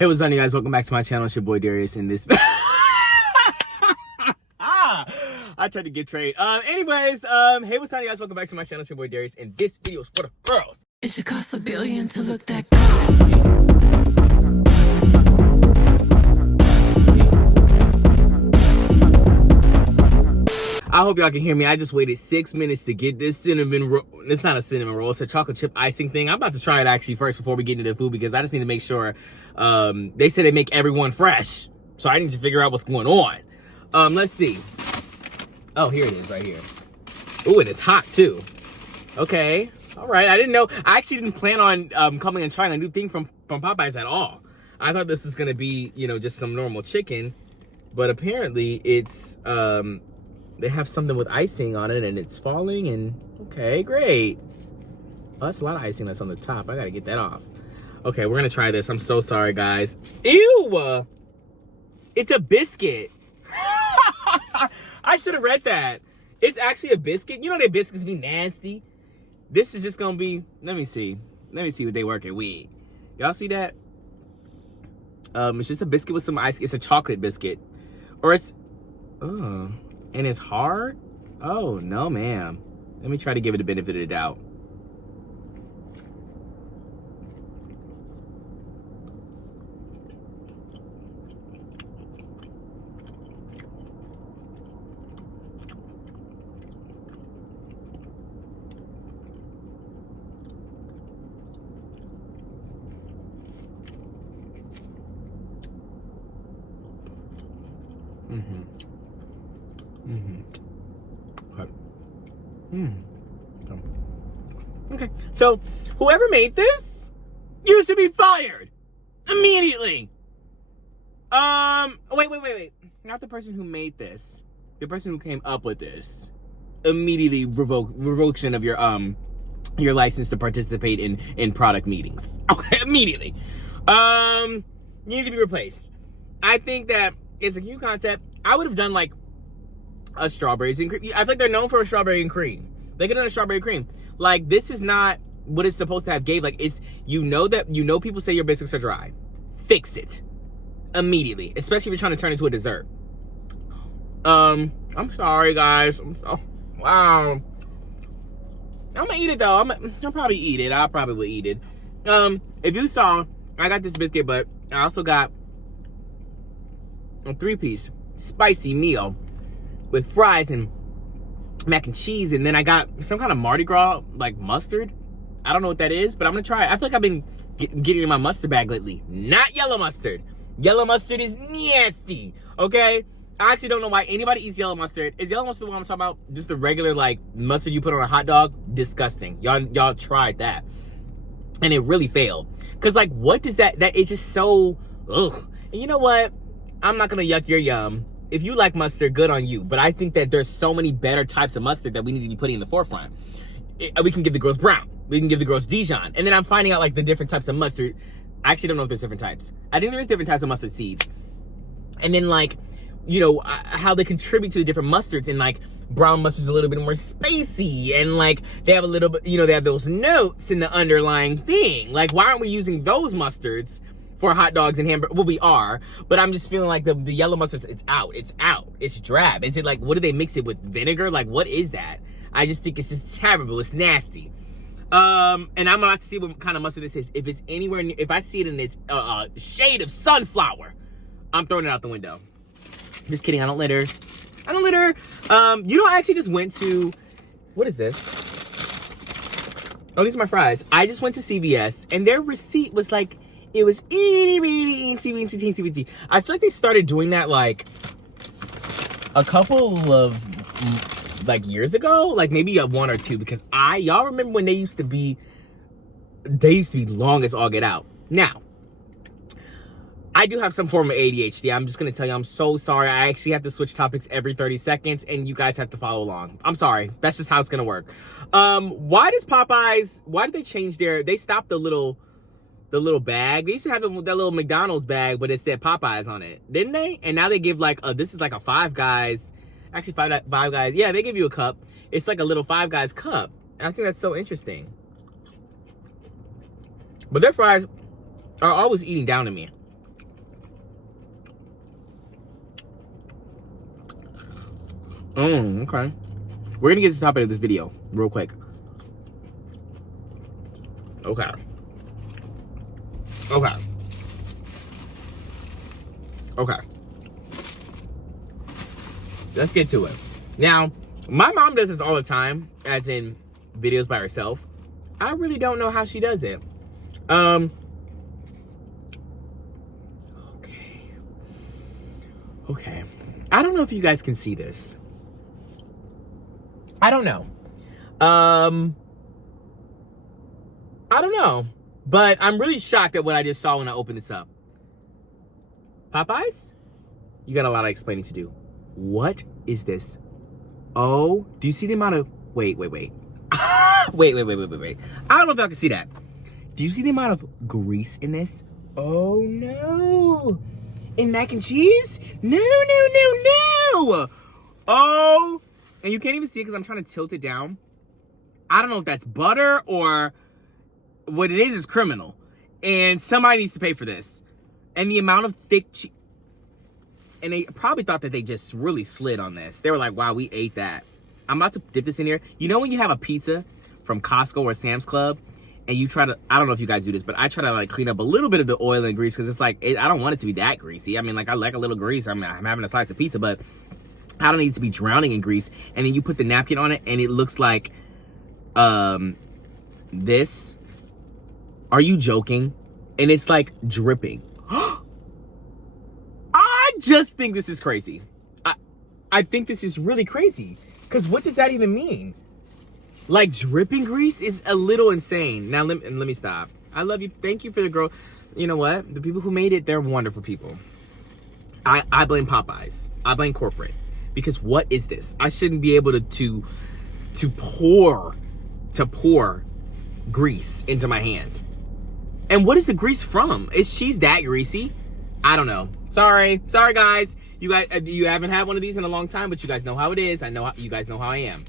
Hey, what's up, you guys? Welcome back to my channel. It's your boy Darius in this. I tried to get trade. Anyways, hey, what's up, you guys? Welcome back to my channel. It's your boy Darius, and this video is for the girls. It should cost $1 billion to look that good. I hope y'all can hear me. I just waited 6 minutes to get this cinnamon roll. It's not a cinnamon roll. It's a chocolate chip icing thing. I'm about to try it actually first before we get into the food because I just need to make sure. They said they make everyone fresh. So I need to figure out what's going on. Let's see. Oh, here it is right here. Ooh, it is hot too. Okay. All right. I didn't know. I actually didn't plan on coming and trying a new thing from Popeyes at all. I thought this was going to be, you know, just some normal chicken. But apparently it's... they have something with icing on it and it's falling and okay, great. Oh, that's a lot of icing that's on the top. I gotta get that off. Okay, we're gonna try this. I'm so sorry, guys. Ew! It's a biscuit. I should have read that. It's actually a biscuit. You know that biscuits be nasty. This is just gonna be, let me see what they working with. Y'all see that? It's just a biscuit with some ice. It's a chocolate biscuit. Or it's, oh. And it's hard? Oh, no, ma'am. Let me try to give it the benefit of the doubt. Okay, so whoever made this used to be fired immediately. Wait. Not the person who made this. The person who came up with this. Immediately revocation of your license to participate in product meetings. Okay, immediately. You need to be replaced. I think that it's a cute concept. I would have done like a strawberries and cream. I feel like they're known for a strawberry and cream. They could have done a strawberry cream. Like, this is not what it's supposed to have gave. Like, it's, you know people say your biscuits are dry. Fix it. Immediately. Especially if you're trying to turn it into a dessert. I'm sorry, guys. Wow. I'm gonna eat it, though. I'll probably eat it. I probably will eat it. If you saw, I got this biscuit, but I also got a 3-piece spicy meal with fries and mac and cheese, and then I got some kind of Mardi Gras like mustard. I don't know what that is, but I'm gonna try it. I feel like I've been getting in my mustard bag lately. Not yellow mustard. Yellow mustard is nasty. Okay, I actually don't know why anybody eats yellow mustard. Is yellow mustard the one I'm talking about? Just the regular like mustard you put on a hot dog? Disgusting. Y'all tried that, and it really failed. Cause like, what does that it's just so ugh. And you know what? I'm not gonna yuck your yum. If you like mustard, good on you. But I think that there's so many better types of mustard that we need to be putting in the forefront. We can give the girls brown. We can give the girls Dijon. And then I'm finding out like the different types of mustard. I actually don't know if there's different types. I think there's different types of mustard seeds. And then like, you know, how they contribute to the different mustards. And like brown mustard's a little bit more spicy. And like they have a little bit, you know, they have those notes in the underlying thing. Like, why aren't we using those mustards for hot dogs and hamburgers? Well, we are, but I'm just feeling like the yellow mustard, it's out. It's drab. Is it like, what do they mix it with? Vinegar? Like, what is that? I just think it's just terrible. It's nasty. And I'm about to see what kind of mustard this is. If it's anywhere near, if I see it in this shade of sunflower, I'm throwing it out the window. Just kidding. I don't litter. You know, I actually just went to, what is this? Oh, these are my fries. I just went to CVS and their receipt was like, it was itty bitty, teensy. I feel like they started doing that like a couple of like years ago, like maybe 1 or 2, because y'all remember when they used to be long as all get out. Now, I do have some form of ADHD. I'm just gonna tell you, I'm so sorry. I actually have to switch topics every 30 seconds and you guys have to follow along. I'm sorry. That's just how it's gonna work. Why did they change they stopped the little bag? They used to have that little McDonald's bag, but it said Popeyes on it, didn't they? And now they give like this is like a Five Guys. Actually, Five Guys. Yeah, they give you a cup. It's like a little Five Guys cup. I think that's so interesting. But their fries are always eating down to me. Oh, okay. We're gonna get to the topic of this video real quick. Okay. Okay. Okay. Let's get to it. Now, my mom does this all the time, as in videos by herself. I really don't know how she does it. Okay. I don't know if you guys can see this. I don't know. I don't know. But I'm really shocked at what I just saw when I opened this up. Popeyes? You got a lot of explaining to do. What is this? Oh, do you see the amount of... Wait. wait. I don't know if y'all can see that. Do you see the amount of grease in this? Oh, no. In mac and cheese? No. Oh, and you can't even see it because I'm trying to tilt it down. I don't know if that's butter or what it is criminal. And somebody needs to pay for this. And the amount of thick cheese. And they probably thought that they just really slid on this. They were like, wow, we ate that. I'm about to dip this in here. You know when you have a pizza from Costco or Sam's Club and you try to, I don't know if you guys do this, but I try to like clean up a little bit of the oil and grease because it's like, I don't want it to be that greasy. I mean, like I like a little grease. I mean, I'm having a slice of pizza, but I don't need it to be drowning in grease. And then you put the napkin on it and it looks like this. Are you joking? And it's like dripping. I just think this is crazy. I think this is really crazy. Because what does that even mean? Like, dripping grease is a little insane. Now, let me stop. I love you. Thank you for the girl. You know what? The people who made it, they're wonderful people. I blame Popeyes. I blame corporate. Because what is this? I shouldn't be able to pour grease into my hand. And what is the grease from? Is cheese that greasy? I don't know. Sorry guys. You haven't had one of these in a long time, but you guys know how it is. You guys know how I am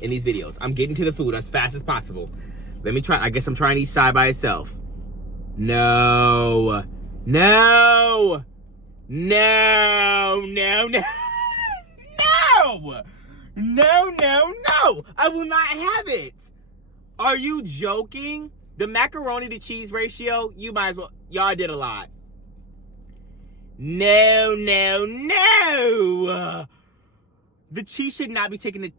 in these videos. I'm getting to the food as fast as possible. Let me try. I guess I'm trying each side by itself. No. I will not have it. Are you joking? The macaroni to cheese ratio, you might as well. Y'all did a lot. No. The cheese should not be taking it.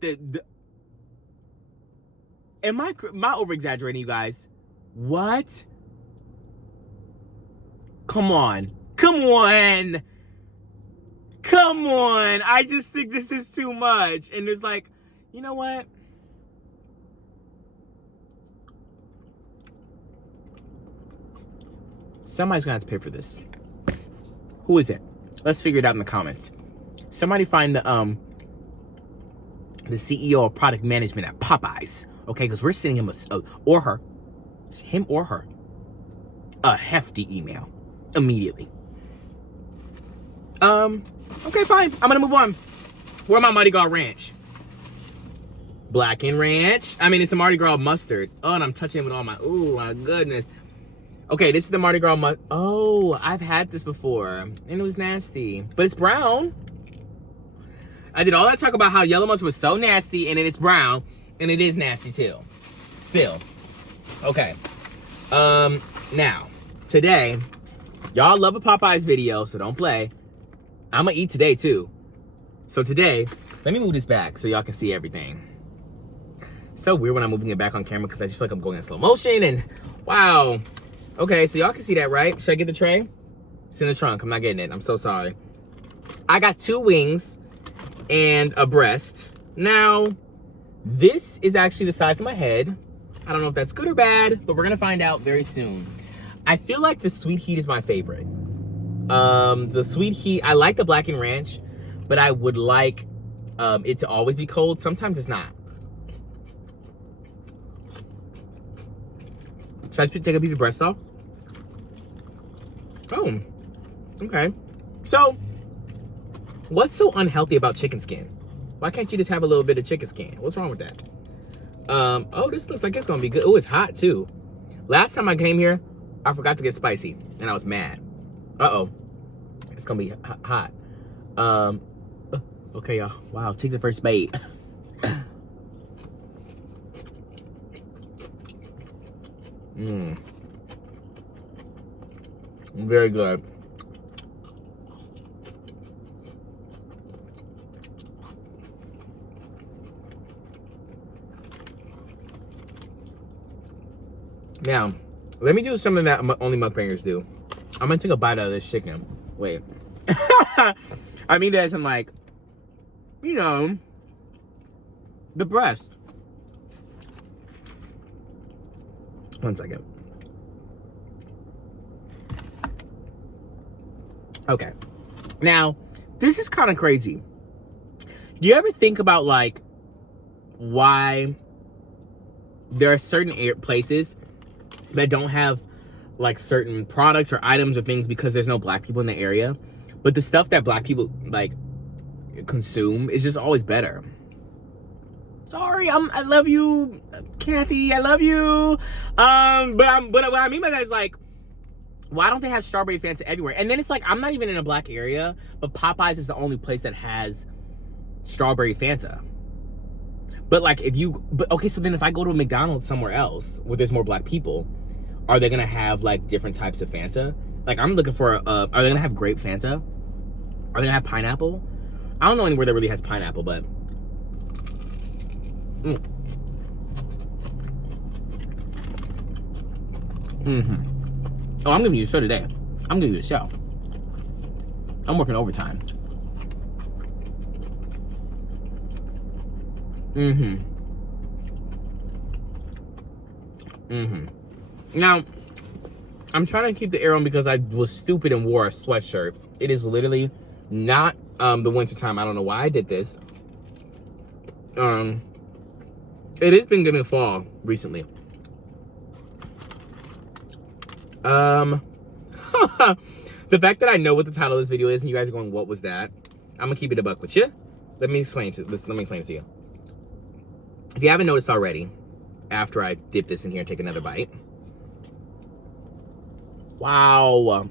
Am I over exaggerating, you guys? What? Come on. I just think this is too much. And there's like, you know what? Somebody's gonna have to pay for this. Who is it? Let's figure it out in the comments. Somebody find the CEO of product management at Popeyes. Okay, because we're sending him or her a hefty email immediately. Okay, fine. I'm gonna move on. Where my Mardi Gras ranch? Black and ranch. I mean, it's a Mardi Gras mustard. Oh, and I'm touching it with all my. Oh my goodness. Okay, this is the Mardi Gras mustard. Oh, I've had this before, and it was nasty. But it's brown. I did all that talk about how yellow mustard was so nasty, and then it's brown, and it is nasty too. Still. Okay. Now, today, y'all love a Popeyes video, so don't play. I'm gonna eat today too. So today, let me move this back so y'all can see everything. So weird when I'm moving it back on camera because I just feel like I'm going in slow motion, and wow. Okay, so y'all can see that, right? Should I get the tray? It's in the trunk. I'm not getting it. I'm so sorry. I got 2 wings and a breast. Now, this is actually the size of my head. I don't know if that's good or bad, but we're gonna find out very soon. I feel like the sweet heat is my favorite. The sweet heat, I like the black and ranch, but I would like it to always be cold. Sometimes it's not. Should I just take a piece of breast off? Oh, okay. So, what's so unhealthy about chicken skin? Why can't you just have a little bit of chicken skin? What's wrong with that? Oh, this looks like it's gonna be good. Oh, it's hot too. Last time I came here, I forgot to get spicy, and I was mad. Uh-oh. It's gonna be hot. Okay, y'all. Wow, take the first bite. Very good. Now, let me do something that only mukbangers do. I'm gonna take a bite out of this chicken. Wait. I mean, as in like, you know, the breast. One second. Okay. Now, this is kind of crazy. Do you ever think about like why there are certain places that don't have like certain products or items or things because there's no black people in the area, but the stuff that black people like consume is just always better? Sorry, I love you, Kathy. I love you. But what I mean by that is like, why don't they have strawberry Fanta everywhere? And then it's like, I'm not even in a black area, but Popeyes is the only place that has strawberry Fanta. But like, okay, so then if I go to a McDonald's somewhere else where there's more black people, are they gonna have like different types of Fanta? Like, I'm looking for are they gonna have grape Fanta? Are they gonna have pineapple? I don't know anywhere that really has pineapple, but Oh, I'm giving you a show today. I'm giving you a show. I'm working overtime. Now, I'm trying to keep the air on because I was stupid and wore a sweatshirt. It is literally not the winter time. I don't know why I did this. It has been giving fall recently. The fact that I know what the title of this video is and you guys are going, what was that? I'm gonna keep it a buck with you. Let me explain it to you. If you haven't noticed already, after I dip this in here and take another bite. Wow.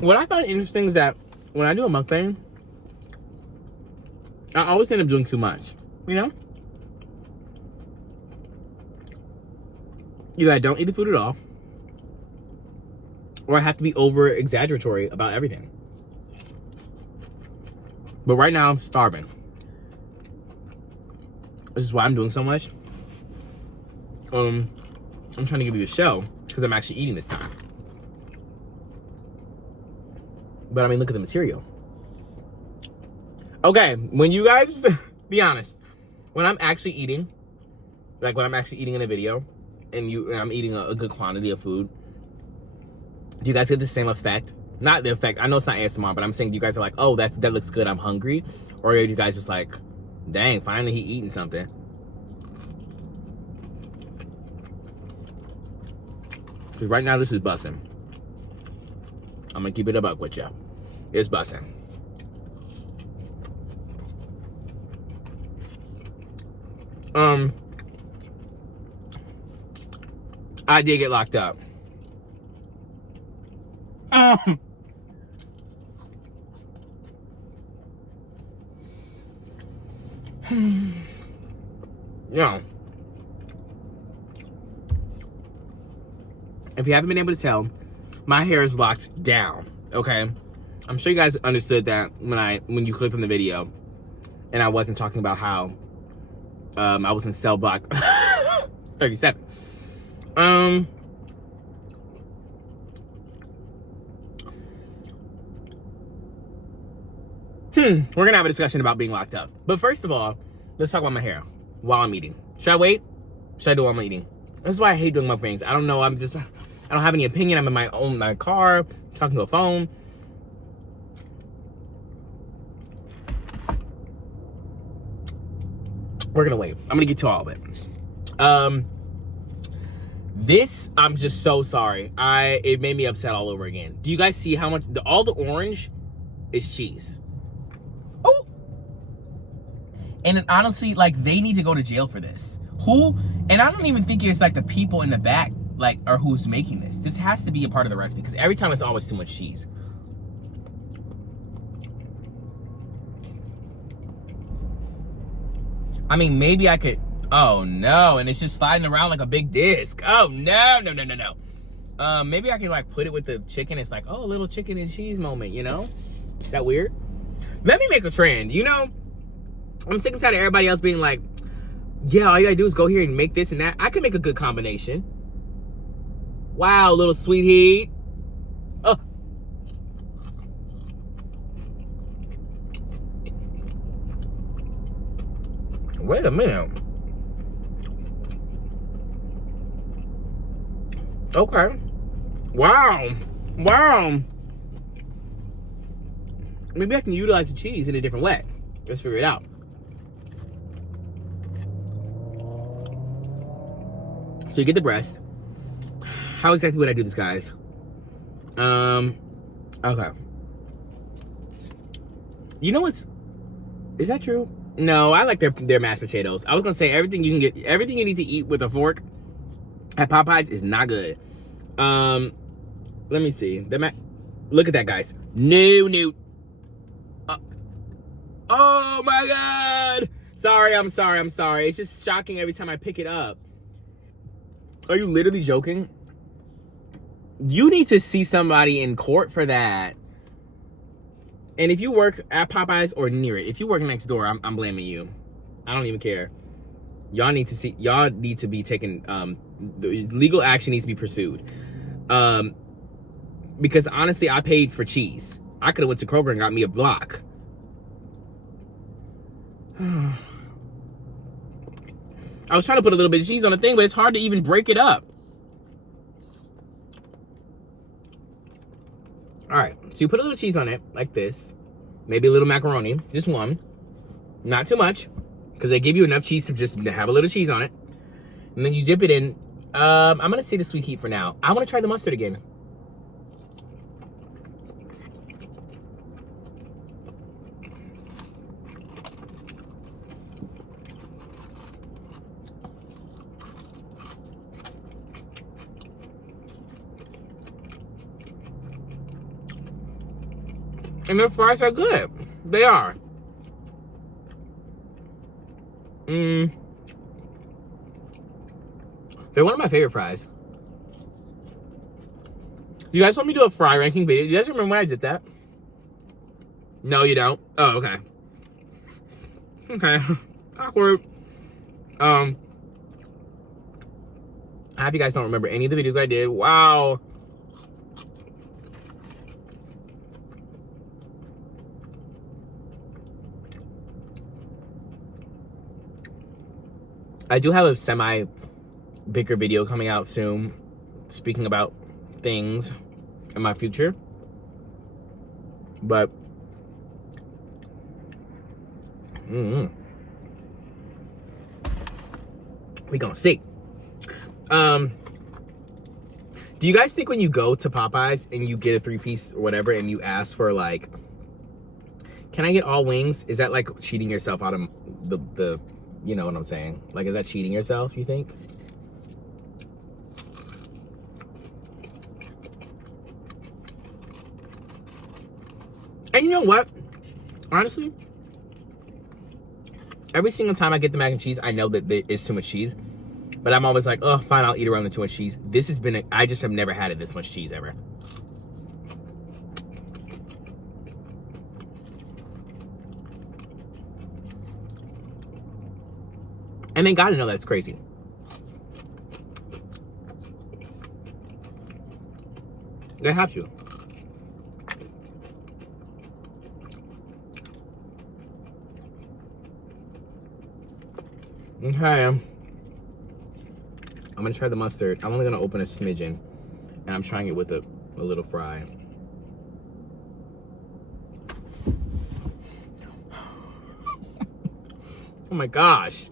What I find interesting is that when I do a mukbang, I always end up doing too much, you know? Either I don't eat the food at all, or I have to be over exaggeratory about everything. But right now I'm starving. This is why I'm doing so much. I'm trying to give you a show because I'm actually eating this time. But I mean, look at the material. Okay, when you guys, be honest, when I'm actually eating, like when I'm actually eating in a video, and I'm eating a good quantity of food, do you guys get the same effect? Not the effect, I know it's not ASMR, but I'm saying you guys are like, oh, that looks good, I'm hungry? Or are you guys just like, dang, finally he eating something? Because right now this is bussin'. I'm gonna keep it a buck with you. It's bussin'. I did get locked up. Yeah. If you haven't been able to tell, my hair is locked down, okay? I'm sure you guys understood that when you clicked on the video and I wasn't talking about how I was in cell block 37. We're gonna have a discussion about being locked up. But first of all, let's talk about my hair while I'm eating. Should I wait? Should I do while I'm eating? This is why I hate doing mukbangs. I don't know, I don't have any opinion. I'm in my car, talking to a phone. We're gonna wait. I'm gonna get to all of it. This, I'm just so sorry. It made me upset all over again. Do you guys see how much, all the orange is cheese? Oh! And honestly, like, they need to go to jail for this. Who, and I don't even think it's like the people in the back, like, or who's making this. This has to be a part of the recipe, because every time it's always too much cheese. I mean, maybe I could, oh no, and it's just sliding around like a big disc. Oh no, no, no, no, no. Maybe I can like put it with the chicken. It's like, oh, a little chicken and cheese moment, you know? Is that weird? Let me make a trend, you know? I'm sick and tired of everybody else being like, yeah, all you gotta do is go here and make this and that. I could make a good combination. Wow, little sweet heat. Oh. Wait a minute. Okay. Wow. Wow. Maybe I can utilize the cheese in a different way. Let's figure it out. So you get the breast. How exactly would I do this, guys? Okay. You know what's, is that true? No, I like their mashed potatoes. I was gonna say everything you need to eat with a fork at Popeyes is not good. Let me see. Look at that, guys. No. Oh my God. Sorry, I'm sorry. It's just shocking every time I pick it up. Are you literally joking? You need to see somebody in court for that. And if you work at Popeyes or near it, if you work next door, I'm blaming you. I don't even care. Y'all need to be taken, the legal action needs to be pursued. Because honestly, I paid for cheese. I could have went to Kroger and got me a block. I was trying to put a little bit of cheese on the thing, but it's hard to even break it up. All right, so you put a little cheese on it, like this. Maybe a little macaroni, just one. Not too much, because they give you enough cheese to just have a little cheese on it. And then you dip it in. I'm gonna say the sweet heat for now. I wanna try the mustard again. And their fries are good. They are. They're one of my favorite fries. You guys want me to do a fry ranking video? You guys remember when I did that? No, you don't? Oh, okay. Okay. Awkward. Half you guys don't remember any of the videos I did. Wow. I do have a semi-bigger video coming out soon, speaking about things in my future. But, we gonna see. Do you guys think when you go to Popeyes and you get a 3-piece or whatever and you ask for like, can I get all wings? Is that like cheating yourself out of the you know what I'm saying? Like, is that cheating yourself, you think? And you know what? Honestly, every single time I get the mac and cheese, I know that it's too much cheese. But I'm always like, oh, fine, I'll eat around the too much cheese. This has been, I just have never had it this much cheese ever. And they gotta know that's crazy. They have to. Okay. I'm gonna try the mustard. I'm only gonna open a smidgen. And I'm trying it with a little fry. Oh my gosh.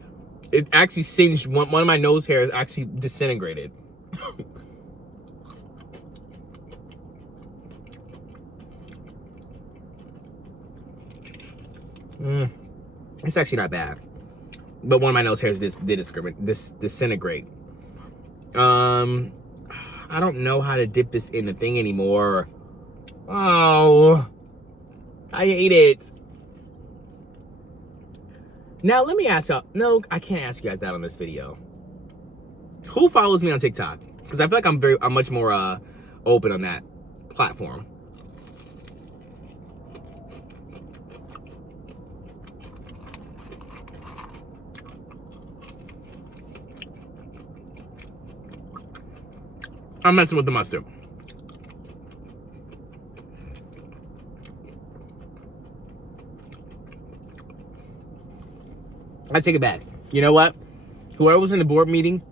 It actually singed, one of my nose hairs actually disintegrated. It's actually not bad. But one of my nose hairs did disintegrate. I don't know how to dip this in the thing anymore. Oh, I hate it. Now let me ask y'all. No, I can't ask you guys that on this video. Who follows me on TikTok? Because I feel like I'm much more open on that platform. I'm messing with the mustard. I take it back. You know what? Whoever was in the board meeting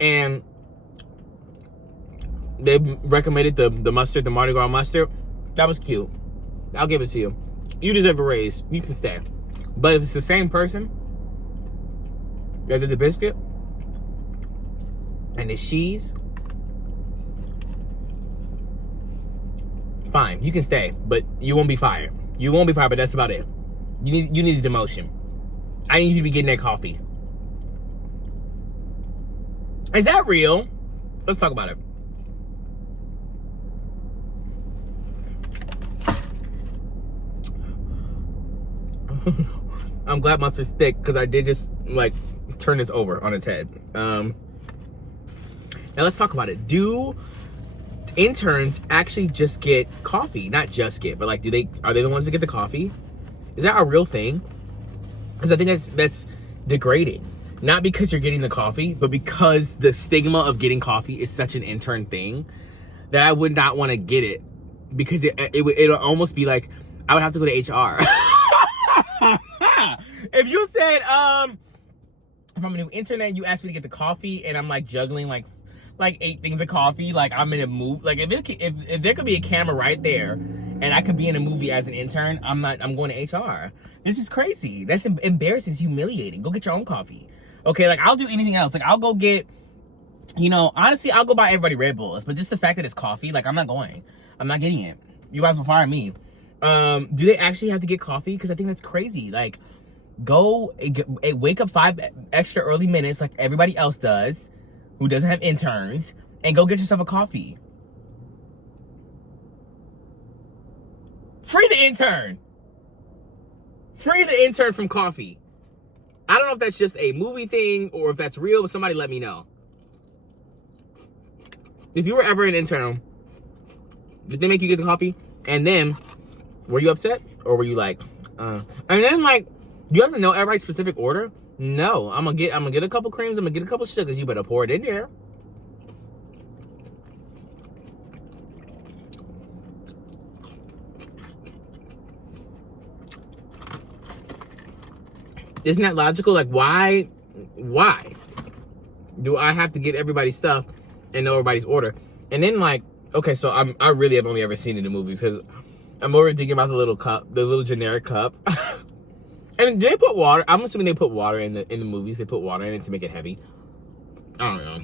and they recommended the mustard, the Mardi Gras mustard, that was cute. I'll give it to you. You deserve a raise. You can stay. But if it's the same person that did the biscuit and the cheese, fine, you can stay, but you won't be fired. You won't be fired, but that's about it. You need a demotion. I need you to be getting that coffee. Is that real? Let's talk about it. I'm glad mustard's thick because I did just like turn this over on its head. Now let's talk about it. Do interns actually just get coffee? Not just get, but like, are they the ones that get the coffee? Is that a real thing? Because I think that's degrading. Not because you're getting the coffee, but because the stigma of getting coffee is such an intern thing that I would not want to get it, because it'll almost be like I would have to go to HR. If you said if I'm a new intern and you asked me to get the coffee and I'm like juggling like 8 things of coffee, like I'm in a movie, like if there could be a camera right there and I could be in a movie as an intern, I'm going to HR. This is crazy. That's embarrassing. It's humiliating. Go get your own coffee. Okay, like I'll do anything else. Like I'll go get, honestly, I'll go buy everybody Red Bulls, but just the fact that it's coffee, like I'm not going. I'm not getting it. You guys will fire me. Do they actually have to get coffee? Because I think that's crazy. Like, go wake up 5 extra early minutes like everybody else does who doesn't have interns, and go get yourself a coffee. Free the intern. Free the intern from coffee. I don't know if that's just a movie thing or if that's real, but somebody let me know. If you were ever an intern, did they make you get the coffee? And then, were you upset? Or were you like, And then, like, you have to know everybody's specific order? No, I'm gonna get a couple creams, I'm gonna get a couple sugars, you better pour it in there. Isn't that logical? Like, why do I have to get everybody's stuff and know everybody's order? And then, like, okay, so I really have only ever seen it in the movies because I'm over thinking about the little cup, the little generic cup. And do they put water? I'm assuming they put water in the movies. They put water in it to make it heavy. I don't know.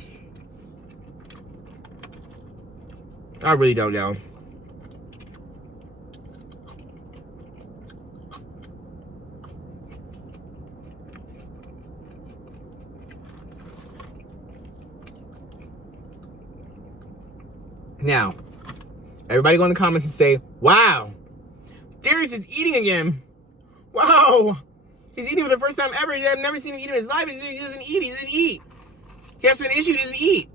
I really don't know. Now, everybody go in the comments and say, wow, Darius is eating again. Wow, he's eating for the first time ever. I've never seen him eat in his life. He doesn't eat. He doesn't eat. He has an issue. He doesn't eat.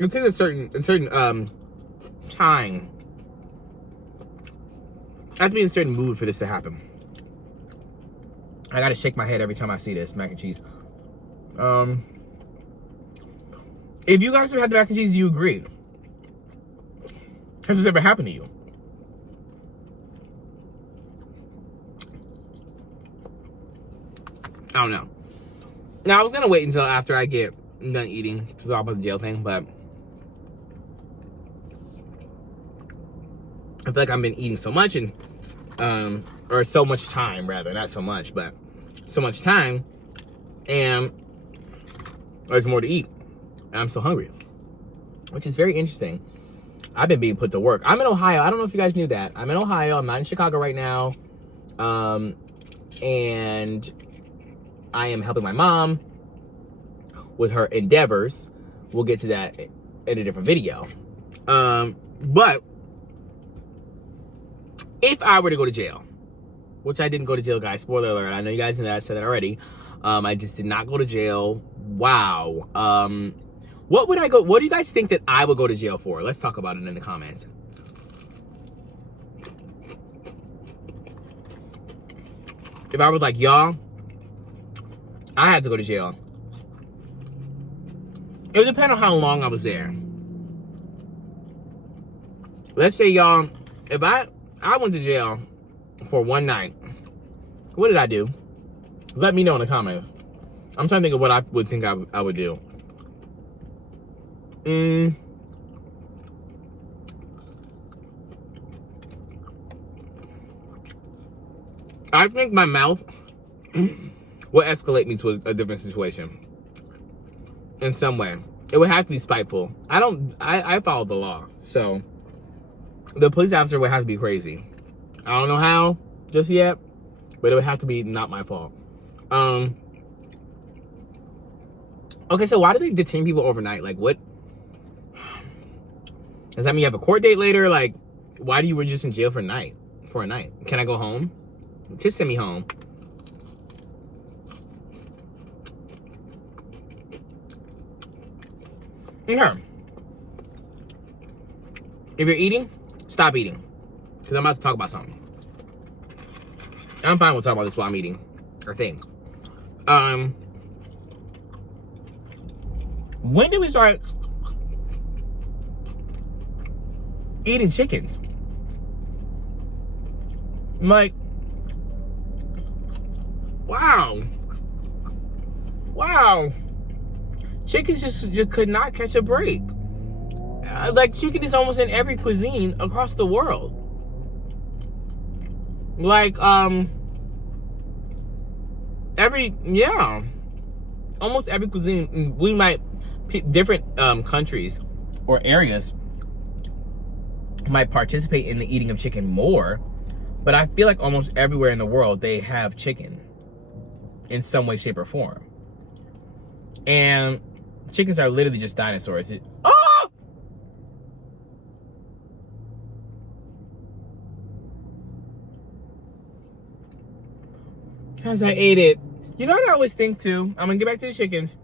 It takes a certain time. I have to be in a certain mood for this to happen. I gotta shake my head every time I see this mac and cheese. If you guys have had the mac and cheese, do you agree? Has this ever happened to you? I don't know. Now, I was gonna wait until after I get done eating to talk about the jail thing, but I feel like I've been eating so much and or so much time rather, not so much, but so much time, and there's more to eat. And I'm so hungry, which is very interesting. I've been being put to work. I'm in Ohio. I don't know if you guys knew that. I'm in Ohio. I'm not in Chicago right now. And I am helping my mom with her endeavors. We'll get to that in a different video. But if I were to go to jail, which I didn't go to jail, guys, spoiler alert. I know you guys know that. I said that already. I just did not go to jail. Wow. What do you guys think that I would go to jail for? Let's talk about it in the comments. If I was like, y'all, I had to go to jail. It would depend on how long I was there. Let's say, y'all, if I went to jail for one night, what did I do? Let me know in the comments. I'm trying to think of what I would think I would do. I think my mouth will escalate me to a different situation in some way. It would have to be spiteful. I follow the law, so the police officer would have to be crazy. I don't know how just yet, but it would have to be not my fault. Okay, so why do they detain people overnight? Like, what? Does that mean you have a court date later? Like, why do you were just in jail for a night? Can I go home? Just send me home. Okay. If you're eating, stop eating. Because I'm about to talk about something. I'm fine with talking about this while I'm eating. Or thing. When did we start eating chickens? Like, wow. Chickens just could not catch a break. Like, chicken is almost in every cuisine across the world. Like, almost every cuisine. We might, different countries or areas might participate in the eating of chicken more, but I feel like almost everywhere in the world they have chicken in some way, shape, or form. And chickens are literally just dinosaurs. As I ate it, you know what I always think too? I'm gonna get back to the chickens.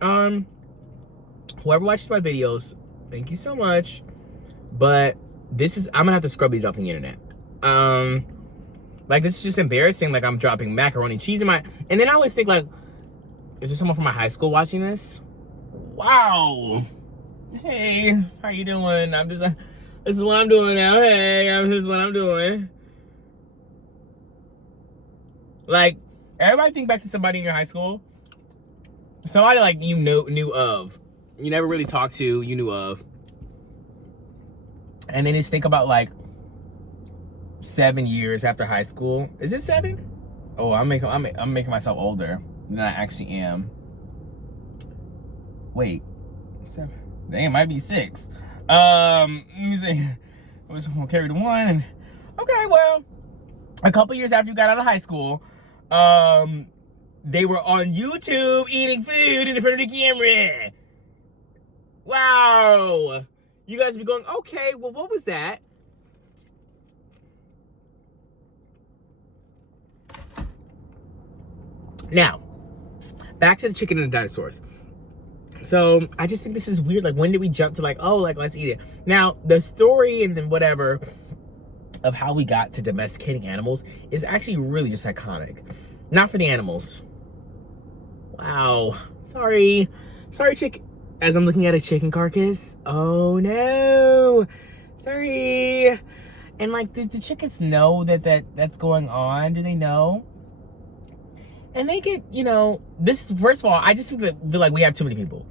Whoever watches my videos, thank you so much. But I'm gonna have to scrub these off the internet. Like, this is just embarrassing. Like, I'm dropping macaroni and cheese in my, and then I always think, like, is there someone from my high school watching this? Wow. Hey, how you doing? This is what I'm doing now. Hey, this is what I'm doing. Like, everybody think back to somebody in your high school. Somebody, like, you knew of. You never really talked to, you knew of. And then just think about, like, 7 years after high school. Is it 7? Oh, I'm making myself older than I actually am. Wait, 7? Dang, it might be 6. Let me see. I was gonna carry the 1. Okay, well, a couple years after you got out of high school, they were on YouTube eating food in front of the camera. Wow. You guys be going, okay, well, what was that? Now, back to the chicken and the dinosaurs. So, I just think this is weird. Like, when did we jump to, like, oh, like, let's eat it? Now, the story and then whatever of how we got to domesticating animals is actually really just iconic. Not for the animals. Wow. Sorry, chicken. As I'm looking at a chicken carcass. Oh, no. Sorry. And, like, do the chickens know that's going on? Do they know? And they get, this is, first of all, I just feel like we have too many people.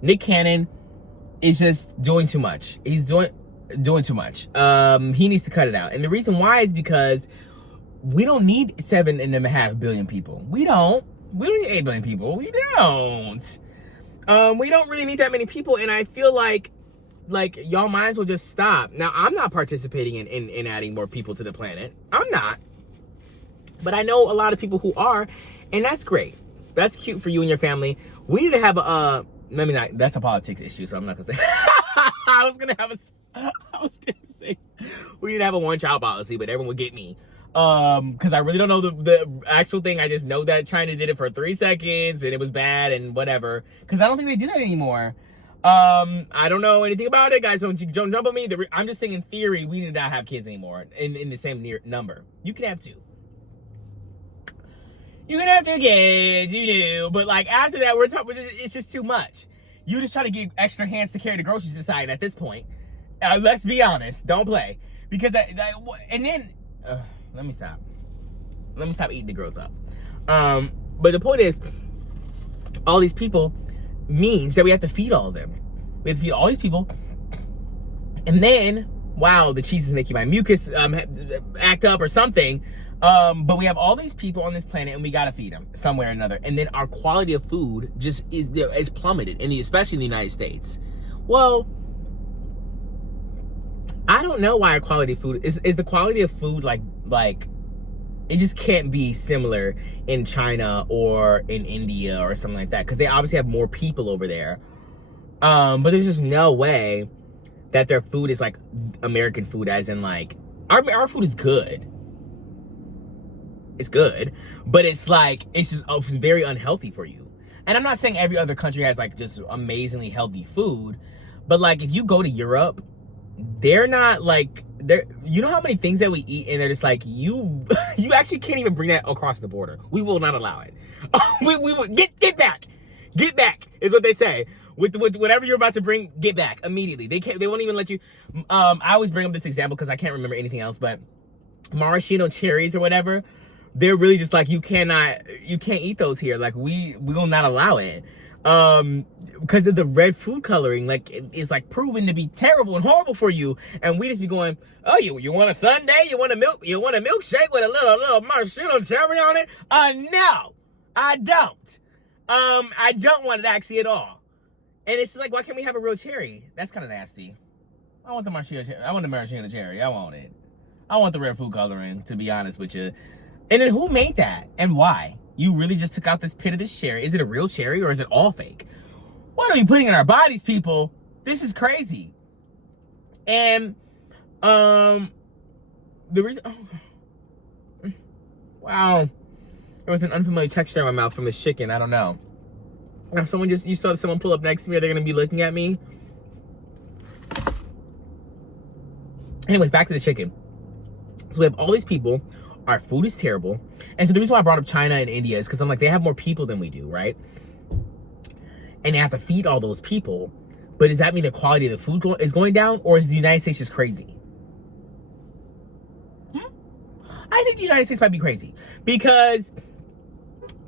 Nick Cannon is just doing too much. He's doing, doing too much. He needs to cut it out. And the reason why is because we don't need 7.5 billion people. We don't need 8 billion people. We don't. We don't really need that many people. And I feel like y'all might as well just stop. Now, I'm not participating in adding more people to the planet. I'm not. But I know a lot of people who are, and that's great. That's cute for you and your family. We need to have that's a politics issue, so I'm not gonna say. I was gonna say we need to have a one-child policy, but everyone would get me. Because I really don't know the actual thing. I just know that China did it for 3 seconds and it was bad and whatever. Because I don't think they do that anymore. I don't know anything about it, guys. Don't jump on me. I'm just saying, in theory, we need not have kids anymore in the same number. You can have 2. You can have 2 kids, you do. But like after that, it's just too much. You just try to get extra hands to carry the groceries inside at this point. Let's be honest. Don't play. Because and then let me stop. Let me stop eating the girls up. But the point is, all these people means that we have to feed all of them. We have to feed all these people. And then, wow, the cheese is making my mucus act up or something. But we have all these people on this planet and we gotta feed them somewhere or another. And then our quality of food just is plummeted, especially in the United States. Well, I don't know why our quality of food is the quality of food like it just can't be similar in China or in India or something like that, because they obviously have more people over there. But there's just no way that their food is like American food, as in like our food is good. It's good, but it's very unhealthy for you. And I'm not saying every other country has like just amazingly healthy food, but like if you go to Europe, they're not like you know how many things that we eat and they're just like you actually can't even bring that across the border. We will not allow it. we will get back is what they say. With whatever you're about to bring, get back immediately. They won't even let you. I always bring up this example because I can't remember anything else, but maraschino cherries or whatever, they're really just like you can't eat those here. Like we will not allow it. Because of the red food coloring, like it's like proven to be terrible and horrible for you, and we just be going, oh, you want a sundae? You want a milkshake with a little maraschino cherry on it? No, I don't. I don't want it actually at all. And it's just like, why can't we have a real cherry? That's kind of nasty. I want the maraschino cherry. I want the maraschino cherry. I want it. I want the red food coloring, to be honest with you. And then who made that and why? You really just took out this pit of this cherry. Is it a real cherry or is it all fake? What are we putting in our bodies, people? This is crazy. And the reason, wow, there was an unfamiliar texture in my mouth from this chicken. I don't know. If you saw someone pull up next to me, are they gonna be looking at me? Anyways, back to the chicken. So we have all these people. Our food is terrible. And so the reason why I brought up China and India is because I'm like, they have more people than we do, right? And they have to feed all those people. But does that mean the quality of the food is going down? Or is the United States just crazy? I think the United States might be crazy. Because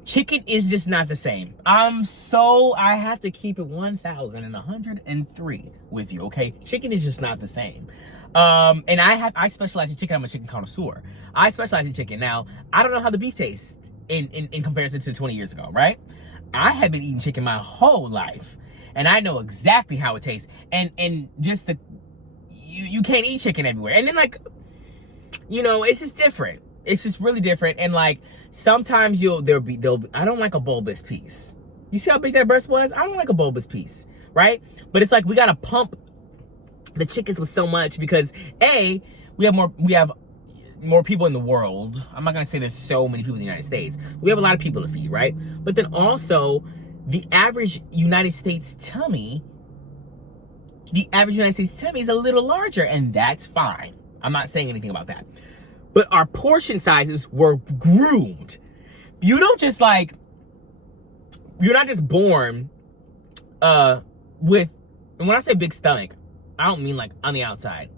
chicken is just not the same. I have to keep it 1,103 with you, okay? Chicken is just not the same. And I specialize in chicken. I'm a chicken connoisseur. I specialize in chicken. Now, I don't know how the beef tastes in comparison to 20 years ago, right? I have been eating chicken my whole life, and I know exactly how it tastes. And just you can't eat chicken everywhere. And then like, it's just different. It's just really different. And like sometimes I don't like a bulbous piece. You see how big that breast was? I don't like a bulbous piece, right? But it's like we gotta pump the chickens with so much because we have more people in the world. I'm not gonna say there's so many people in the United States. We have a lot of people to feed, right? But then also the average United States tummy is a little larger, and that's fine. I'm not saying anything about that. But our portion sizes were groomed. You're not just born with, and when I say big stomach, I don't mean like on the outside.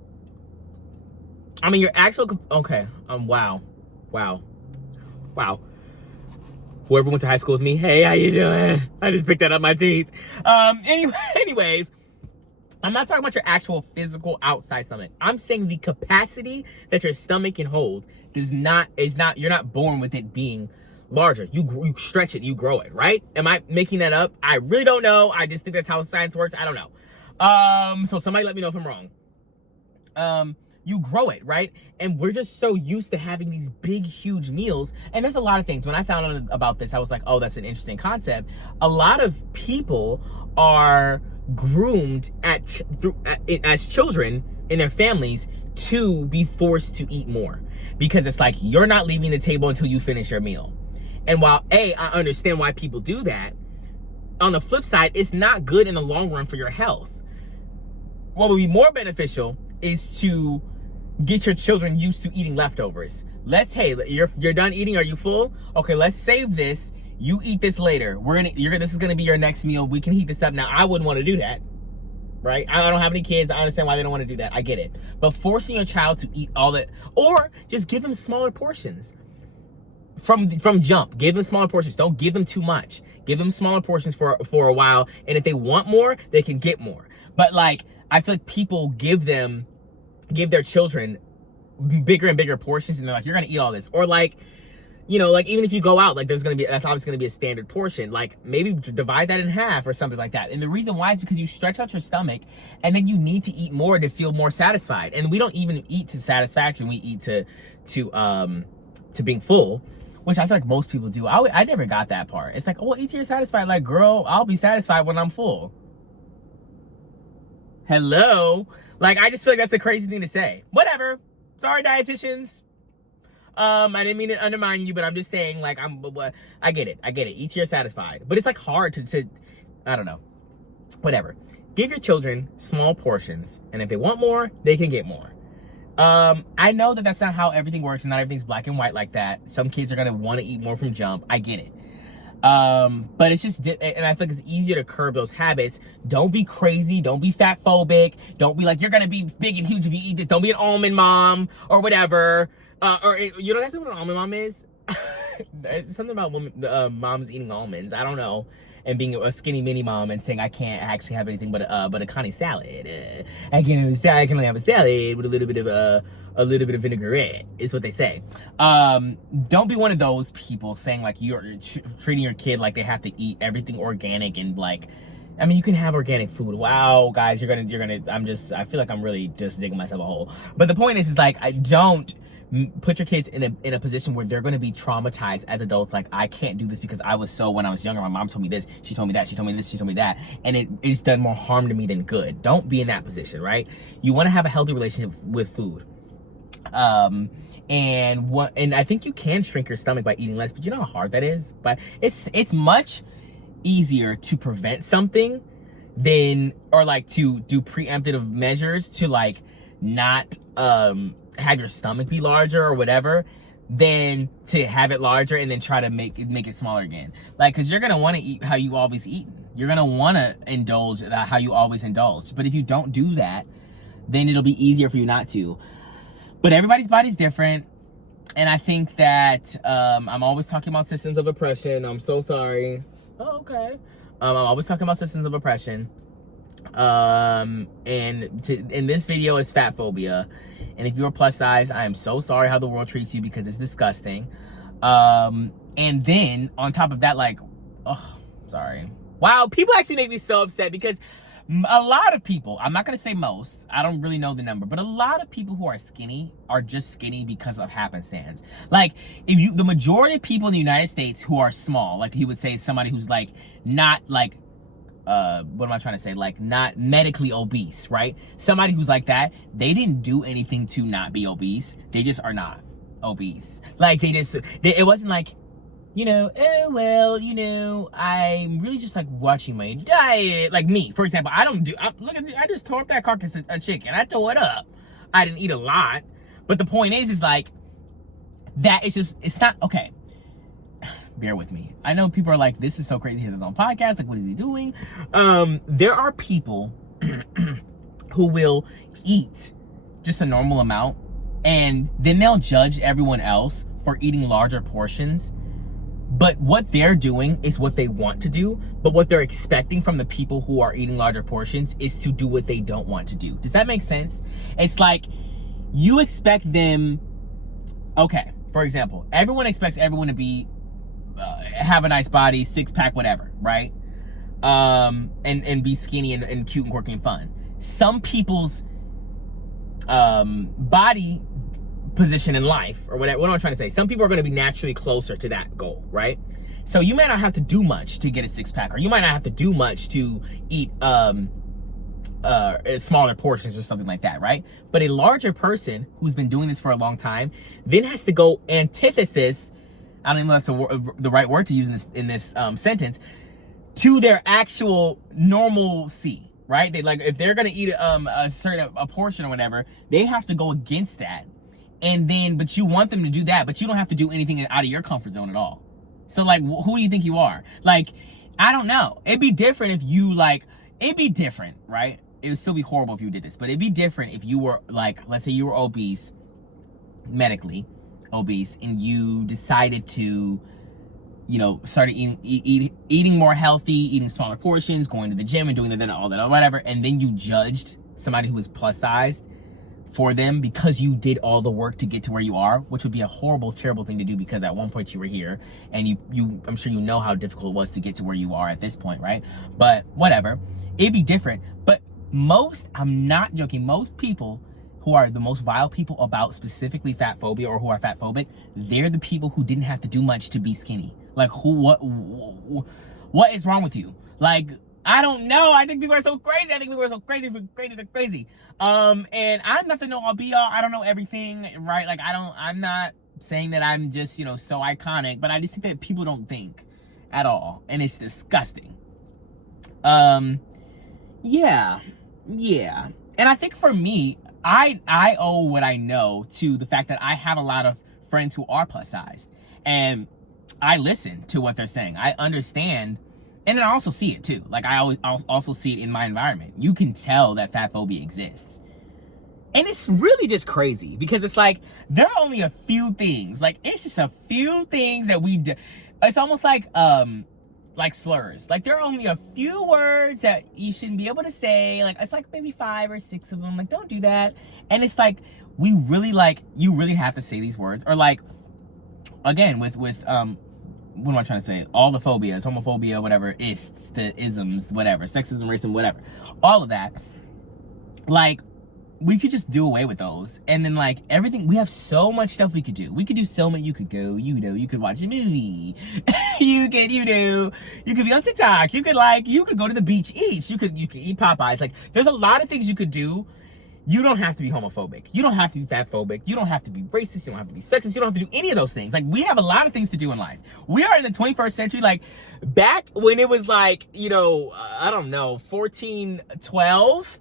I mean your actual, okay, wow. Whoever went to high school with me, hey, how you doing? I just picked that up my teeth. Anyways, I'm not talking about your actual physical outside stomach. I'm saying the capacity that your stomach can hold you're not born with it being larger. You stretch it, you grow it, right? Am I making that up? I really don't know. I just think that's how science works. I don't know. So somebody let me know if I'm wrong. You grow it, right? And we're just so used to having these big, huge meals. And there's a lot of things. When I found out about this, I was like, oh, that's an interesting concept. A lot of people are groomed as children in their families to be forced to eat more, because it's like, you're not leaving the table until you finish your meal. And while I understand why people do that, on the flip side, it's not good in the long run for your health. What would be more beneficial is to get your children used to eating leftovers. You're done eating. Are you full? Okay, let's save this. You eat this later. This is gonna be your next meal. We can heat this up now. I wouldn't want to do that, right? I don't have any kids. I understand why they don't want to do that. I get it. But forcing your child to eat all that, or just give them smaller portions from jump. Give them smaller portions. Don't give them too much. Give them smaller portions for a while, and if they want more, they can get more. But like, I feel like people give their children bigger and bigger portions, and they're like, you're gonna eat all this. Or like, you know, like, even if you go out, like, that's obviously gonna be a standard portion. Like, maybe divide that in half or something like that. And the reason why is because you stretch out your stomach, and then you need to eat more to feel more satisfied. And we don't even eat to satisfaction. We eat to being full, which I feel like most people do. I never got that part. It's like, oh, well, eat till you're satisfied. Like, girl, I'll be satisfied when I'm full. Hello? Like, I just feel like that's a crazy thing to say. Whatever. Sorry, dietitians. I didn't mean to undermine you, but I'm just saying, like, I get it. Eat till you're satisfied. But it's like hard to I don't know. Whatever. Give your children small portions, and if they want more, they can get more. I know that that's not how everything works, and not everything's black and white like that. Some kids are gonna want to eat more from jump. I get it. But it's just, and I think it's easier to curb those habits. Don't be crazy. Don't be fat phobic. Don't be like, you're gonna be big and huge if you eat this. Don't be an almond mom or whatever. Or you know, that's what an almond mom is. It's something about moms eating almonds. I don't know. And being a skinny mini mom and saying I can't actually have anything but a Connie salad. I can only have a salad with a little bit of vinaigrette, is what they say. Don't be one of those people saying like you're treating your kid like they have to eat everything organic, and like, I mean, you can have organic food. Wow, guys, you're gonna. I feel like I'm really just digging myself a hole. But the point is like, I don't put your kids in a position where they're going to be traumatized as adults. Like, I can't do this because when I was younger, my mom told me this, she told me that, she told me this, she told me that, and it's done more harm to me than good. Don't be in that position, right? You want to have a healthy relationship with food. And I think you can shrink your stomach by eating less, but you know how hard that is? But it's much easier to prevent something or like to do preemptive measures to like not have your stomach be larger or whatever, than to have it larger and then try to make it smaller again. Like, because you're gonna want to eat how you always eat. You're gonna want to indulge how you always indulge. But if you don't do that, then it'll be easier for you not to. But everybody's body's different, and I think that I'm always talking about systems of oppression. I'm so sorry. Oh, okay. I'm always talking about systems of oppression. And in this video is fat phobia. And if you're plus size, I am so sorry how the world treats you, because it's disgusting. And then on top of that, like, oh, sorry. Wow, people actually make me so upset, because a lot of people, I'm not gonna say most, I don't really know the number, but a lot of people who are skinny are just skinny because of happenstance. Like, the majority of people in the United States who are small, like you would say somebody who's like not like what am I trying to say? Like, not medically obese, right? Somebody who's like that, they didn't do anything to not be obese. They just are not obese. Like, it wasn't like, you know, oh, well, you know, I'm really just like watching my diet. Like me, for example, look at me, I just tore up that carcass of chicken. I tore it up. I didn't eat a lot. But the point is like, that is just, it's not, okay. Bear with me. I know people are like, this is so crazy. He has his own podcast. Like, what is he doing? There are people who will eat just a normal amount, and then they'll judge everyone else for eating larger portions But what they're doing is what they want to do. But what they're expecting from the people who are eating larger portions is to do what they don't want to do. Does that make sense? It's like you expect them. Okay, for example, everyone expects everyone to be have a nice body, 6-pack, whatever, right? And be skinny and cute and quirky and fun. Some people's body position in life, or whatever, what am I trying to say? Some people are going to be naturally closer to that goal, right? So you might not have to do much to get a 6-pack, or you might not have to do much to eat smaller portions or something like that, right? But a larger person who's been doing this for a long time then has to go antithesis, I don't even know if that's the right word to use in this sentence, to their actual normalcy, right? They like, if they're gonna eat a portion or whatever, they have to go against that. And then, but you want them to do that, but you don't have to do anything out of your comfort zone at all. So like, who do you think you are? Like, I don't know. It'd be different if you it'd be different, right? It would still be horrible if you did this, but it'd be different if you were like, let's say you were obese, medically obese, and you decided to, you know, started eating more healthy, eating smaller portions, going to the gym and doing that, all that, or whatever, and then you judged somebody who was plus sized for them because you did all the work to get to where you are, which would be a horrible, terrible thing to do, because at one point you were here, and you I'm sure you know how difficult it was to get to where you are at this point, right? But whatever, it'd be different. But I'm not joking, most people who are the most vile people about specifically fat phobia, or who are fat phobic, they're the people who didn't have to do much to be skinny. Like, what is wrong with you? Like, I don't know. I think people are so crazy. They're crazy. And I'm not the know all be all. I don't know everything, right? Like, I'm not saying that I'm just, you know, so iconic, but I just think that people don't think at all. And it's disgusting. Yeah. And I think for me, I owe what I know to the fact that I have a lot of friends who are plus sized, and I listen to what they're saying. I understand. And then I also see it too. Like, I also see it in my environment. You can tell that fat phobia exists. And it's really just crazy, because it's like, there are only a few things. Like, it's just a few things that we do. It's almost like slurs. Like, there are only a few words that you shouldn't be able to say. Like, it's like maybe 5 or 6 of them. Like, don't do that. And it's like, you really have to say these words. Or like, again, with what am I trying to say? All the phobias, homophobia, whatever, the isms, whatever, sexism, racism, whatever, all of that. Like, we could just do away with those. And then, like, everything, we have so much stuff we could do. We could do so many. You could go, you could watch a movie. you could be on TikTok. You could go to the beach, you could eat Popeyes. Like, there's a lot of things you could do. You don't have to be homophobic. You don't have to be fat phobic. You don't have to be racist. You don't have to be sexist. You don't have to do any of those things. Like, we have a lot of things to do in life. We are in the 21st century. Like, back when it was like, you know, I don't know, 14, 12,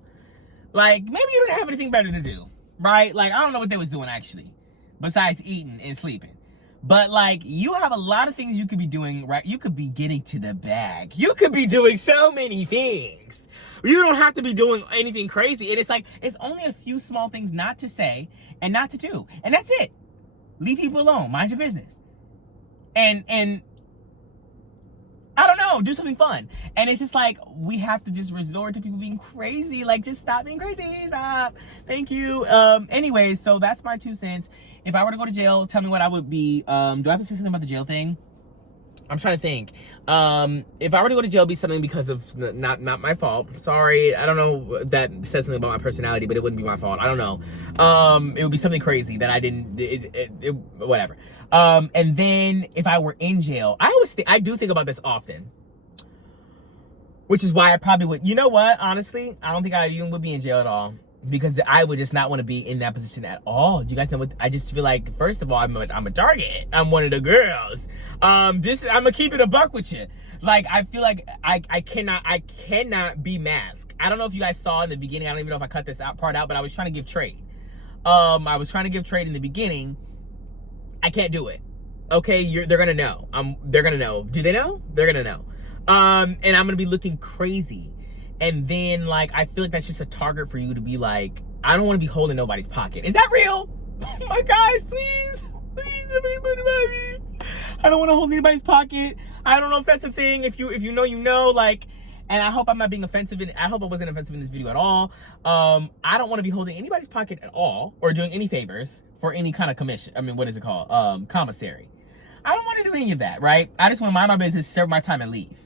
like, maybe you didn't have anything better to do, right? Like, I don't know what they was doing, actually, besides eating and sleeping. But, like, you have a lot of things you could be doing, right? You could be getting to the bag. You could be doing so many things. You don't have to be doing anything crazy. And it's like, it's only a few small things not to say and not to do. And that's it. Leave people alone. Mind your business. And I don't know, do something fun. And it's just like, we have to just resort to people being crazy. Like, just stop being crazy. Stop. Thank you. Anyways, so that's my 2 cents. If I were to go to jail, tell me what I would be. Do I have to say something about the jail thing? I'm trying to think. If I were to go to jail, it'd be something because of not my fault. Sorry, I don't know if that says something about my personality, but it wouldn't be my fault. I don't know. It would be something crazy that I didn't. Whatever. And then if I were in jail, I do think about this often, which is why I probably would. You know what? Honestly, I don't think I even would be in jail at all, because I would just not want to be in that position at all. Do you guys know what? I just feel like, first of all, I'm a target. I'm one of the girls. I'm gonna keep it a buck with you. Like, I feel like I cannot be masked. I don't know if you guys saw in the beginning. I don't even know if I cut this part out, but I was trying to give trade. I was trying to give trade in the beginning. I can't do it. Okay, they're gonna know. They're gonna know. Do they know? They're gonna know. And I'm gonna be looking crazy. And then, like, I feel like that's just a target for you to be like, I don't want to be holding nobody's pocket. Is that real? Oh my guys, please, everybody, I don't want to hold anybody's pocket. I don't know if that's a thing. If you know, you know, like, and I hope I'm not being offensive. I hope I wasn't offensive in this video at all. I don't want to be holding anybody's pocket at all or doing any favors for any kind of commission. I mean, what is it called? Commissary. I don't want to do any of that, right? I just want to mind my business, serve my time, and leave.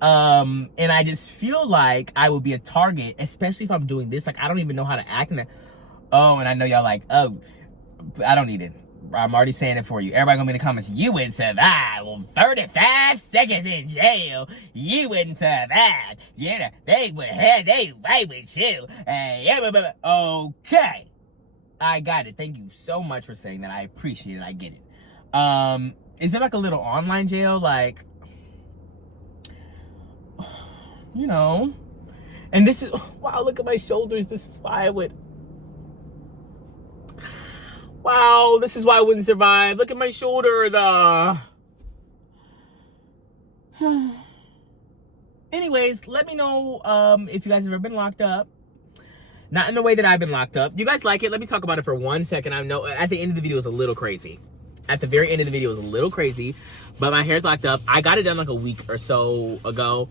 And I just feel like I would be a target, especially if I'm doing this. Like, I don't even know how to act in that. Oh, and I know y'all like, oh, I don't need it. I'm already saying it for you. Everybody gonna be in the comments, you wouldn't survive. Well, 35 seconds in jail, you wouldn't survive. Yeah, they would with you. Okay. I got it. Thank you so much for saying that. I appreciate it. I get it. Is it like a little online jail? Like, you know, and this is, wow, look at my shoulders. This is why I would, wow, this is why I wouldn't survive. Look at my shoulders. Anyways, let me know if you guys have ever been locked up. Not in the way that I've been locked up. Do you guys like it? Let me talk about it for 1 second. I know at the end of the video it was a little crazy. At the very end of the video it was a little crazy, but my hair's locked up. I got it done like a week or so ago,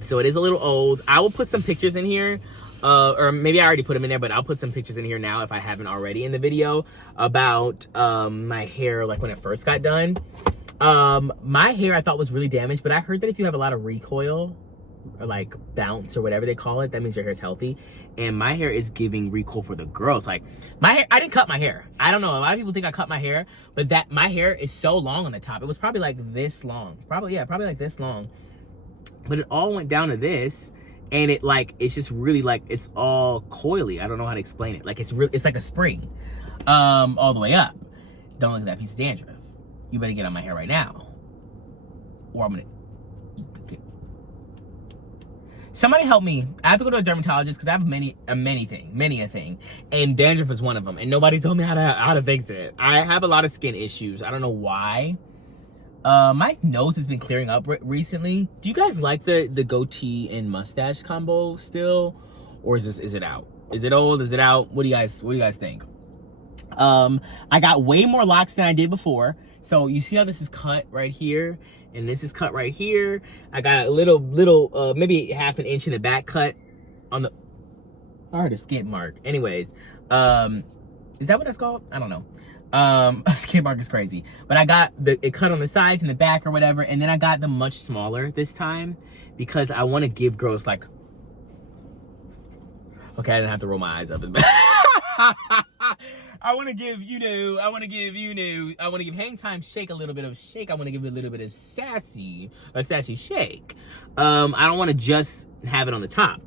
so it is a little old. I will put some pictures in here. Or maybe I already put them in there, but I'll put some pictures in here now if I haven't already in the video about my hair, like when it first got done. My hair I thought was really damaged, but I heard that if you have a lot of recoil or like bounce or whatever they call it, that means your hair's healthy. And my hair is giving recoil for the girls. Like my hair, I didn't cut my hair. I don't know. A lot of people think I cut my hair, but that my hair is so long on the top. It was probably like this long. Probably like this long. But it all went down to this. And it like, it's just really like, it's all coily. I don't know how to explain it. Like it's like a spring, all the way up. Don't look at that piece of dandruff. You better get on my hair right now. Or I'm gonna, somebody help me. I have to go to a dermatologist because I have many a thing. And dandruff is one of them. And nobody told me how to fix it. I have a lot of skin issues. I don't know why. My nose has been clearing up recently. Do you guys like the goatee and mustache combo still? Or is it out? Is it old? Is it out? What do you guys think? I got way more locks than I did before. So you see how this is cut right here? And this is cut right here. I got a little, maybe half an inch in the back cut on the, I heard a skid mark. Anyways, is that what that's called? I don't know. A skid mark is crazy, but I got it cut on the sides and the back or whatever, and then I got them much smaller this time because I want to give girls like, okay, I didn't have to roll my eyes up. I want to give Hang Time Shake a little bit of shake. I want to give it a little bit of a sassy shake. I don't want to just have it on the top.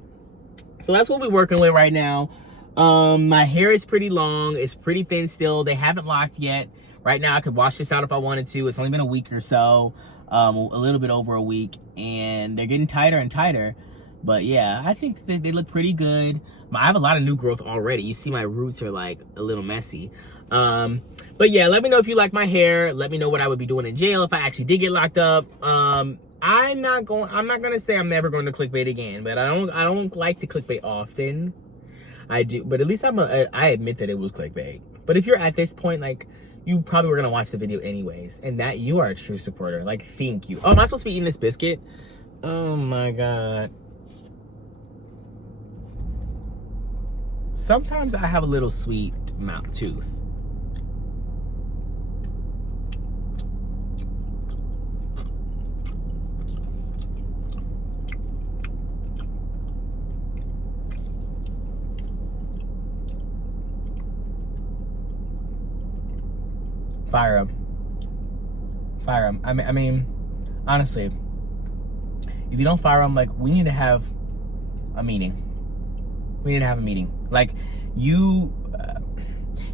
So that's what we're working with right now. My hair is pretty long. It's pretty thin still. They haven't locked yet. Right now, I could wash this out if I wanted to. It's only been a week or so, a little bit over a week, and they're getting tighter and tighter. But yeah, I think they look pretty good. I have a lot of new growth already. You see my roots are like a little messy. But yeah, let me know if you like my hair. Let me know what I would be doing in jail if I actually did get locked up. I'm not gonna say I'm never going to clickbait again, but I don't like to clickbait often. I do, but at least I admit that it was clickbait. But if you're at this point, like, you probably were gonna watch the video anyways, and that you are a true supporter. Like, thank you. Oh, am I supposed to be eating this biscuit? Oh my God. Sometimes I have a little sweet mouth tooth. Fire them. I mean, honestly, if you don't fire them, like, we need to have a meeting. Like, do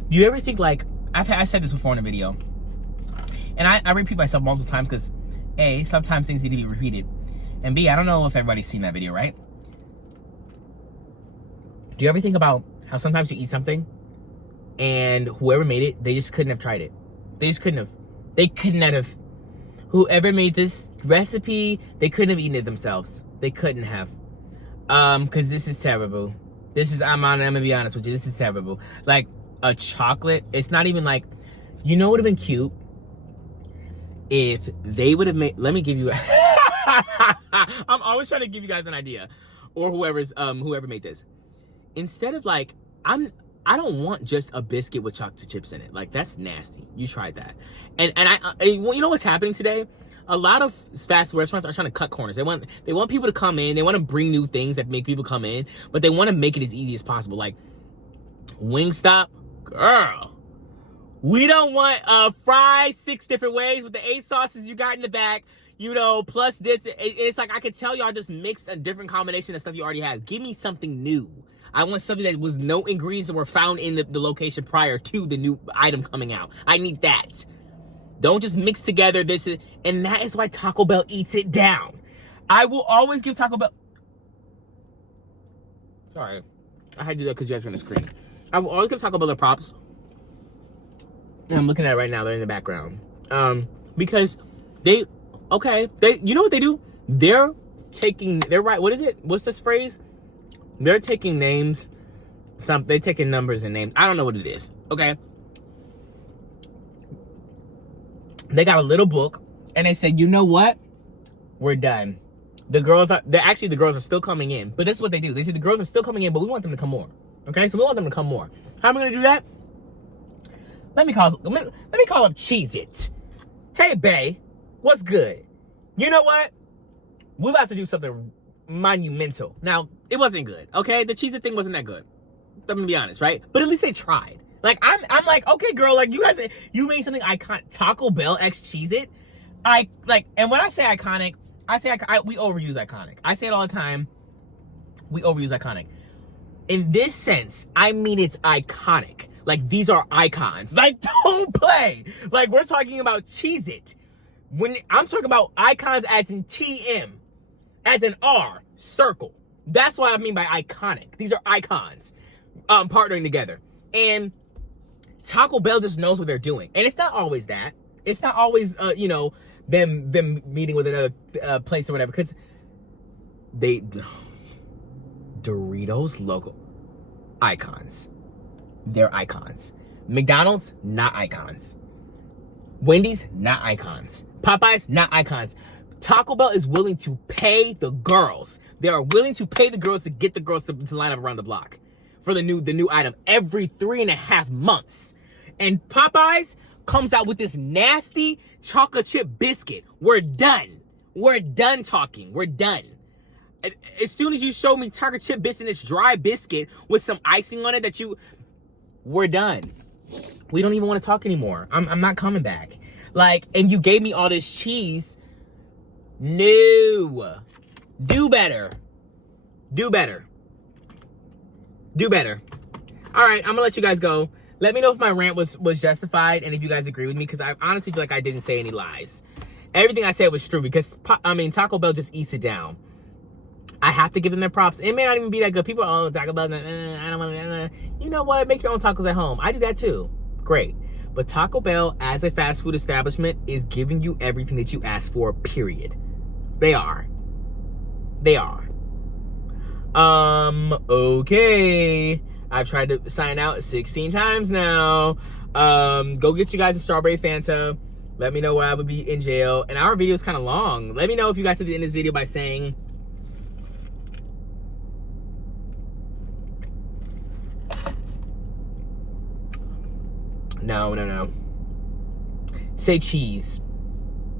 you ever think, like, I've said this before in a video, and I repeat myself multiple times because A, sometimes things need to be repeated, and B, I don't know if everybody's seen that video, right? Do you ever think about how sometimes you eat something and whoever made it, they just couldn't have tried it? They just couldn't have. They could not have. Whoever made this recipe, they couldn't have eaten it themselves. They couldn't have. Because this is terrible. I'm gonna be honest with you, this is terrible. Like, a chocolate, it's not even like, you know what would have been cute? if they would have made, let me give you, I'm always trying to give you guys an idea, or whoever made this. Instead of like, I don't want just a biscuit with chocolate chips in it. Like, that's nasty. You tried that. And you know what's happening today? A lot of fast food restaurants are trying to cut corners. They want people to come in. They want to bring new things that make people come in, but they want to make it as easy as possible. Like Wingstop, girl, we don't want fries 6 different ways with the 8 sauces you got in the back, you know, plus this. It's like, I could tell y'all just mixed a different combination of stuff you already have. Give me something new. I want something that was no ingredients that were found in the location prior to the new item coming out. I need that. Don't just mix together this, and that is why Taco Bell eats it down. I will always give Taco Bell. Sorry, I had to do that because you guys are on the screen. I will always give Taco Bell their props. And I'm looking at it right now. They're in the background. Because you know what they do? They're right. What is it? What's this phrase? They're taking names. They're taking numbers and names. I don't know what it is. Okay. They got a little book, and they said, you know what? We're done. The girls are still coming in. But this is what they do. They say the girls are still coming in, but we want them to come more. Okay? So we want them to come more. How am I going to do that? Let me call up Cheez-It. Hey, bae. What's good? You know what? We're about to do something monumental. Now, it wasn't good. Okay? The Cheez-It thing wasn't that good. I'm going to be honest, right? But at least they tried. Like, I'm like, okay, girl, like, you made something iconic. Taco Bell x Cheez-It. And when I say iconic, we overuse iconic. I say it all the time. We overuse iconic. In this sense, I mean it's iconic. Like, these are icons. Like, don't play. Like, we're talking about Cheez-It. When I'm talking about icons as in TM, as in R, circle. That's what I mean by iconic. These are icons partnering together. And Taco Bell just knows what they're doing. And it's not always that. It's not always, them meeting with another place or whatever. Because Doritos logo icons. They're icons. McDonald's, not icons. Wendy's, not icons. Popeyes, not icons. Taco Bell is willing to pay the girls. They are willing to pay the girls to get the girls to line up around the block for the new item every 3.5 months. And Popeyes comes out with this nasty chocolate chip biscuit. We're done. We're done talking. We're done. As soon as you show me chocolate chip bits in this dry biscuit with some icing on it we're done. We don't even want to talk anymore. I'm not coming back. Like, and you gave me all this cheese. No. Do better. Do better. Do better. All right, I'm going to let you guys go. Let me know if my rant was justified and if you guys agree with me, because I honestly feel like I didn't say any lies. Everything I said was true because, Taco Bell just eats it down. I have to give them their props. It may not even be that good. People are, Taco Bell, I don't want to, you know what? Make your own tacos at home. I do that too. Great. But Taco Bell, as a fast food establishment, is giving you everything that you asked for, period. They are. They are. Okay. I've tried to sign out 16 times now. Go get you guys a strawberry Fanta. Let me know why I would be in jail. And our video is kind of long. Let me know if you got to the end of this video by saying... No. Say cheese.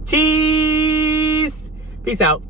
Cheese! Peace out.